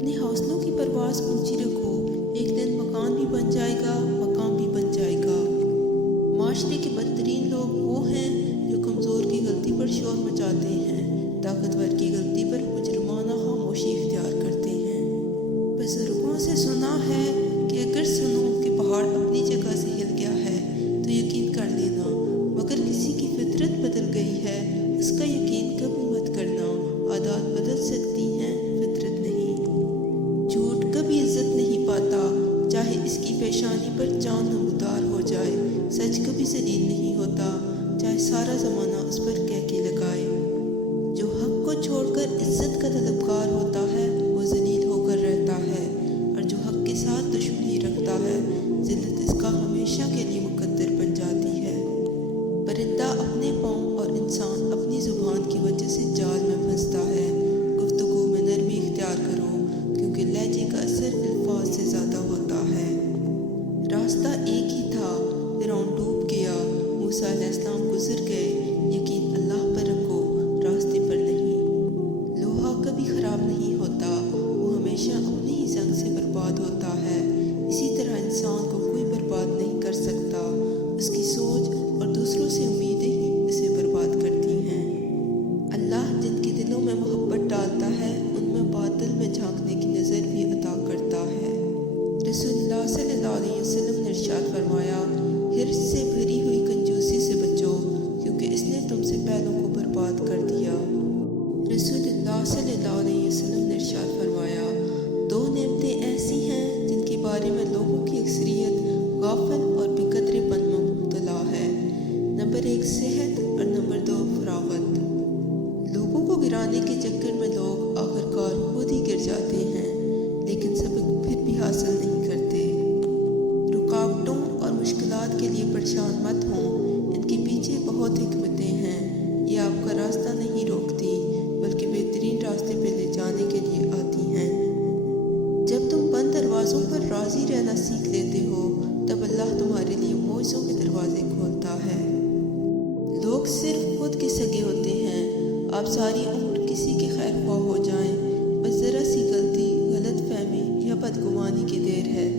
اپنے حوصلوں کی پرواز اونچی رکھو، ایک دن مکان بھی بن جائے گا، مقام بھی بن جائے گا۔ معاشرے کے بدترین لوگ وہ ہیں جو کمزور کی غلطی پر شور مچاتے ہیں، طاقتور کی غلطی پر مجرمانہ خاموشی اختیار کرتے ہیں۔ بزرگوں سے سنا ہے کہ اگر سنو کہ پہاڑ اپنی جگہ سے ہل گیا ہے تو یقین کر لینا، مگر کسی کی فطرت بدل گئی ہے اس کا یقین کبھی مت کرنا۔ عادات بدل سکتی ہیں، فطرت نہیں۔ جھوٹ کبھی عزت نہیں پاتا، چاہے اس کی پیشانی پر چاند نمودار ہو جائے۔ سچ کبھی ذلیل نہیں ہوتا، چاہے سارا زمانہ اس پر کہکے لگائے۔ جو حق کو چھوڑ کر عزت کا طلبگار ہوتا ہے وہ ذلیل ہو کر رہتا ہے، اور جو حق کے ساتھ دشمنی رکھتا ہے ذلت اس کا ہمیشہ کے لیے مقدر بن جاتی ہے۔ پرندہ اپنے پاؤں اور انسان اپنی زبان کی وجہ سے جال میں پھنستا ہے۔ گفتگو میں نرمی اختیار کرو، کیونکہ لہجے کا اثر الفاظ سے زیادہ ہوتا ہے۔ راستہ ایک ہی تھا، فرعون ڈوب گیا، موسیٰ علیہ السلام گزر گئے۔ یقین اللہ پر رکھو، راستے پر نہیں۔ لوہا کبھی خراب نہیں ہوتا، وہ ہمیشہ اپنے ہی زنگ سے برباد ہوتا ہے۔ اسی طرح انسان کو کوئی برباد نہیں کر سکتا، اس کی سوچ اور دوسروں سے امیدیں ہی اسے برباد کرتی ہیں۔ اللہ جن کے دلوں میں محبت ڈالتا ہے ان میں باطل میں جھانکنے کی نظر بھی عطا کرتا ہے۔ رسول اللہ صلی اللہ علیہ وسلم نے ارشاد فرمایا، حرص سے بھری ہوئی کنجوسی سے بچو، کیونکہ اس نے تم سے پہلوں کو برباد کر دیا۔ رسول اللہ صلی اللہ علیہ وسلم نے ارشاد فرمایا، دو نعمتیں ایسی ہیں جن کے بارے میں لوگوں کی اکثریت غافل اور بے قدرے پن میں مبتلا ہے۔ نمبر 1 صحت اور نمبر 2 فراغت۔ لوگوں کو گرانے کے چکر میں لوگ آخرکار خود ہی گر جاتے ہیں، لیکن سبق پھر بھی حاصل نہیں کرتے۔ رکاوٹوں اور مشکلات کے لیے پریشان مت ہوں، ان کے پیچھے بہت حکمتیں ہیں۔ یہ آپ کا راستہ نہیں روکتی، بلکہ بہترین راستے پہ لے جانے کے لیے آتی ہیں۔ جب تم بند دروازوں پر راضی رہنا سیکھ لیتے ہو تب اللہ تمہارے لیے معجزوں کے دروازے کھولتا ہے۔ لوگ صرف خود کے سگے ہوتے ہیں، آپ ساری عمر کسی کے خیر خواہ ہو جائیں، بس ذرا سی غلطی، غلط فہمی یا بدگمانی کی دیر ہے